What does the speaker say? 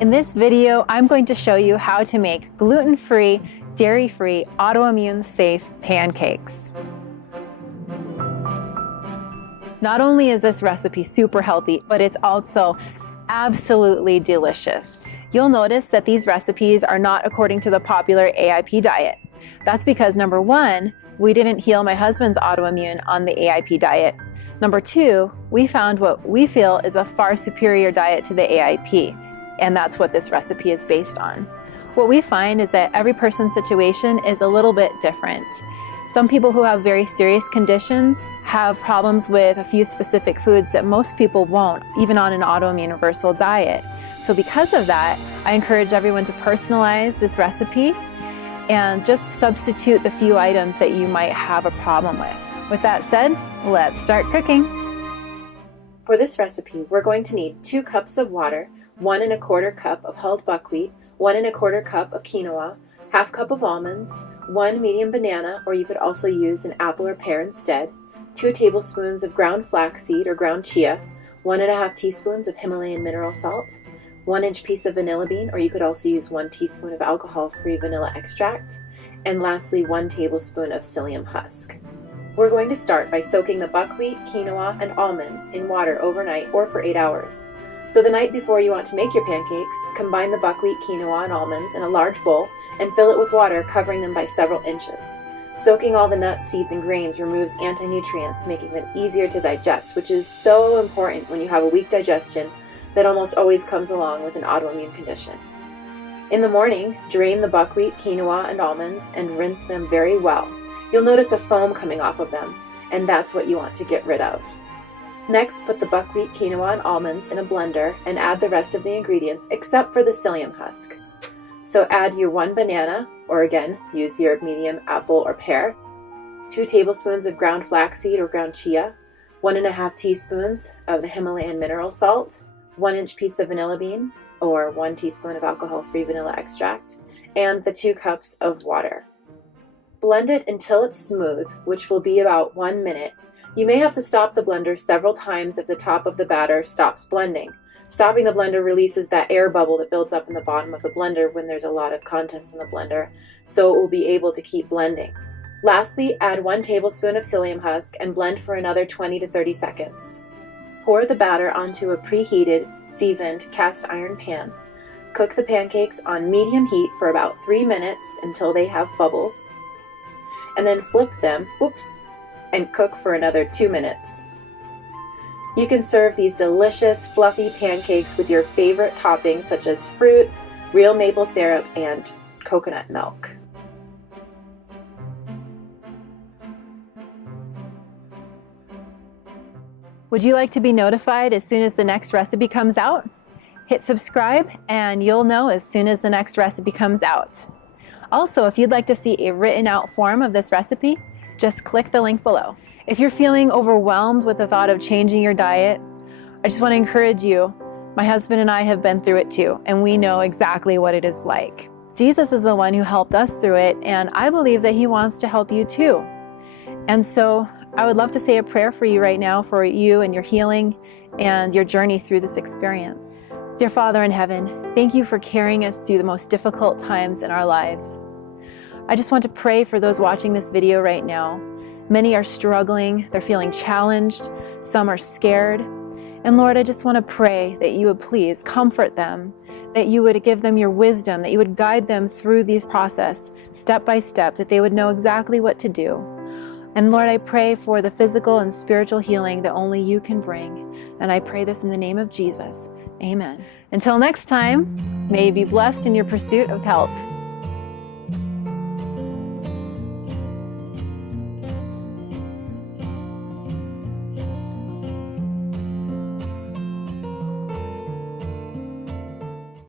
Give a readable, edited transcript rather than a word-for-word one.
In this video, I'm going to show you how to make gluten-free, dairy-free, autoimmune safe pancakes. Not only is this recipe super healthy, but it's also absolutely delicious. You'll notice that these recipes are not according to the popular AIP diet. That's because number one, we didn't heal my husband's autoimmune on the AIP diet. Number two, we found what we feel is a far superior diet to the AIP. And that's what this recipe is based on. What we find is that every person's situation is a little bit different. Some people who have very serious conditions have problems with a few specific foods that most people won't, even on an autoimmune universal diet. So because of that, I encourage everyone to personalize this recipe and just substitute the few items that you might have a problem with. With that said, let's start cooking. For this recipe, we're going to need 2 cups of water, 1 1/4 cup of hulled buckwheat, 1 1/4 cup of quinoa, ½ cup of almonds, 1 medium banana, or you could also use an apple or pear instead, 2 tablespoons of ground flaxseed or ground chia, 1 1/2 teaspoons of Himalayan mineral salt, 1-inch piece of vanilla bean, or you could also use 1 teaspoon of alcohol-free vanilla extract, and lastly 1 tablespoon of psyllium husk. We're going to start by soaking the buckwheat, quinoa, and almonds in water overnight or for 8 hours. So the night before you want to make your pancakes, combine the buckwheat, quinoa, and almonds in a large bowl and fill it with water, covering them by several inches. Soaking all the nuts, seeds, and grains removes anti-nutrients, making them easier to digest, which is so important when you have a weak digestion that almost always comes along with an autoimmune condition. In the morning, drain the buckwheat, quinoa, and almonds and rinse them very well. You'll notice a foam coming off of them, and that's what you want to get rid of. Next, put the buckwheat, quinoa, and almonds in a blender and add the rest of the ingredients except for the psyllium husk. So add your 1 banana, or again, use your medium apple or pear, 2 tablespoons of ground flaxseed or ground chia, 1 1/2 teaspoons of the Himalayan mineral salt, 1-inch piece of vanilla bean, or 1 teaspoon of alcohol-free vanilla extract, and the 2 cups of water. Blend it until it's smooth, which will be about 1 minute. You may have to stop the blender several times if the top of the batter stops blending. Stopping the blender releases that air bubble that builds up in the bottom of the blender when there's a lot of contents in the blender, so it will be able to keep blending. Lastly, add 1 tablespoon of psyllium husk and blend for another 20 to 30 seconds. Pour the batter onto a preheated, seasoned cast iron pan. Cook the pancakes on medium heat for about 3 minutes until they have bubbles, and then flip them, and cook for another 2 minutes. You can serve these delicious, fluffy pancakes with your favorite toppings such as fruit, real maple syrup, and coconut milk. Would you like to be notified as soon as the next recipe comes out? Hit subscribe and you'll know as soon as the next recipe comes out. Also, if you'd like to see a written out form of this recipe, just click the link below. If you're feeling overwhelmed with the thought of changing your diet, I just want to encourage you. My husband and I have been through it too, and we know exactly what it is like. Jesus is the one who helped us through it, and I believe that he wants to help you too. And so I would love to say a prayer for you right now for you and your healing and your journey through this experience. Dear Father in heaven, thank you for carrying us through the most difficult times in our lives. I just want to pray for those watching this video right now. Many are struggling, they're feeling challenged, some are scared. And Lord, I just want to pray that you would please comfort them, that you would give them your wisdom, that you would guide them through this process step by step, that they would know exactly what to do. And Lord, I pray for the physical and spiritual healing that only you can bring. And I pray this in the name of Jesus. Amen. Until next time, may you be blessed in your pursuit of health.